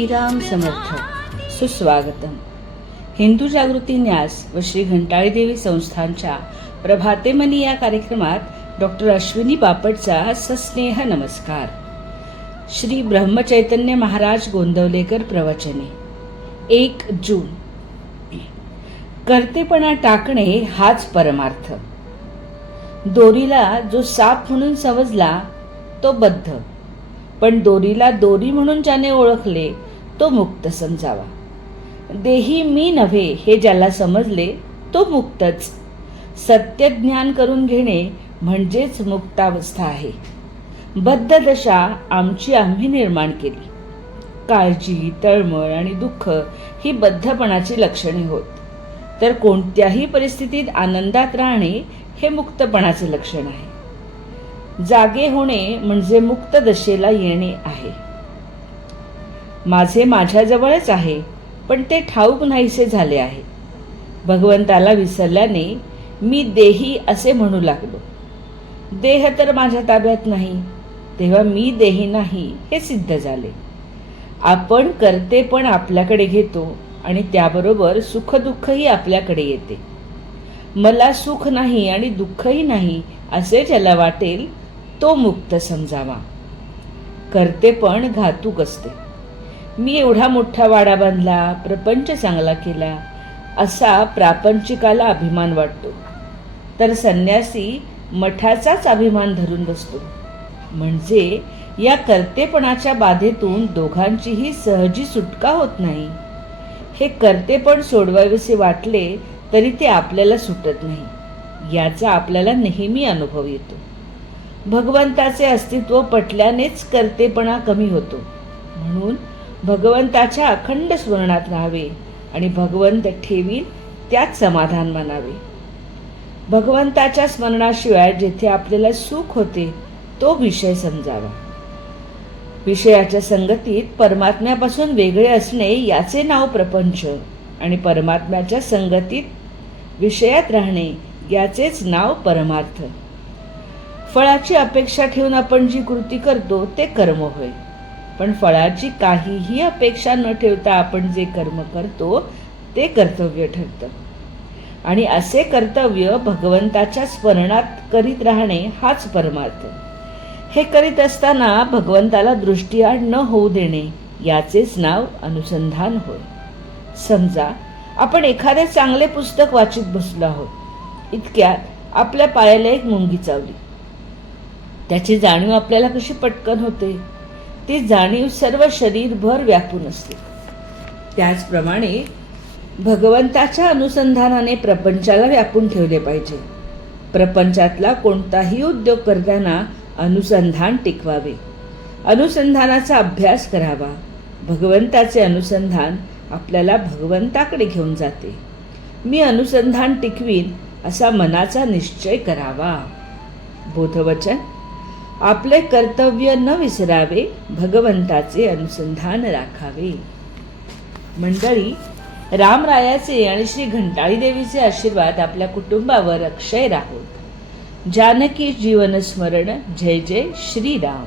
श्रीराम समर्थ. सुस्वागतम. हिंदू जागृती न्यास व श्री घंटाळी देवी संस्थानच्या प्रभातेमनी या कार्यक्रमात डॉक्टर अश्विनी बापटचा सस्नेह नमस्कार. श्री ब्रह्मचैतन्य महाराज गोंदवलेकर प्रवचने. 1 जून. कर्तेपणा टाकणे हाच परमार्थ. दोरीला जो साप म्हणून समजला तो बद्ध, पण दोरीला दोरी म्हणून ज्याने ओळखले तो मुक्त समजावा. देही मी नव्हे हे ज्याला समजले तो मुक्तच. सत्य ज्ञान करून घेणे म्हणजेच मुक्तावस्था आहे. बद्ध दशा आमची आम्ही निर्माण केली. काळजी, तळमळ आणि दुःख ही बद्धपणाची लक्षणे होत, तर कोणत्याही परिस्थितीत आनंदात राहणे हे मुक्तपणाचे लक्षण आहे. जागे होणे म्हणजे मुक्त दशेला येणे आहे. माझे माझ्याजवळच आहे, पण ते ठाऊक नाहीसे झाले आहे. भगवंताला विसरल्याने मी देही असे म्हणू लागलो. देह तर माझ्या ताब्यात नाही, तेव्हा मी देही नाही हे सिद्ध झाले. आपण करते पण आपल्याकडे घेतो आणि त्याबरोबर सुख दुःखही आपल्याकडे येते. मला सुख नाही आणि दुःखही नाही असे ज्याला वाटेल तो मुक्त समजावा. करते पण घातूक असते. मी एवढा मोठा वाडा बांधला, प्रपंच चांगला केला असा प्रापंचिकाला अभिमान वाटतो, तर संन्यासी मठाचाच अभिमान धरून बसतो. म्हणजे या कर्तेपणाच्या बाधेतून दोघांचीही सहजी सुटका होत नाही. हे कर्तेपण सोडवावेसे वाटले तरी ते आपल्याला सुटत नाही, याचा आपल्याला नेहमी अनुभव येतो. भगवंताचे अस्तित्व पटल्यानेच कर्तेपणा कमी होतो. म्हणून भगवंताच्या अखंड स्मरणात राहावे आणि भगवंत ठेवील त्यात समाधान मानावे. भगवंताच्या स्मरणाशिवाय जेथे आपल्याला सुख होते तो विषय समजावा. विषयाच्या संगतीत परमात्म्यापासून वेगळे असणे याचे नाव प्रपंच आणि परमात्म्याच्या संगतीत विषयात राहणे याचेच नाव परमार्थ. फळाची अपेक्षा ठेवून आपण जी कृती करतो ते कर्म होय, पण फळाची काहीही अपेक्षा न ठेवता आपण जे कर्म करतो ते कर्तव्य ठरतं. आणि असे कर्तव्य भगवंताच्या स्मरणात करीत राहणे हाच परमार्थ. हे करीत असताना भगवंताला दृष्टीआड न होऊ देणे याचेच नाव अनुसंधान होय. समजा आपण एखादे चांगले पुस्तक वाचित बसलो आहोत. इतक्यात आपल्या पायाला एक मुंगी चावली. त्याची जाणीव आपल्याला कशी पटकन होते? ती जाणीव सर्व शरीरभर व्यापून असते. त्याचप्रमाणे भगवंताच्या अनुसंधानाने प्रपंचाला व्यापून ठेवले पाहिजे. प्रपंचातला कोणताही उद्योग करताना अनुसंधान टिकवावे. अनुसंधानाचा अभ्यास करावा. भगवंताचे अनुसंधान आपल्याला भगवंताकडे घेऊन जाते. मी अनुसंधान टिकवीन असा मनाचा निश्चय करावा. बोधवचन. आपले कर्तव्य न विसरावे, भगवंताचे अनुसंधान राखावे. मंडळी, रामरायाचे आणि श्री घंटाळी देवीचे आशीर्वाद आपल्या कुटुंबावर अक्षय राहोत. जानकी जीवन स्मरण. जय जय श्रीराम.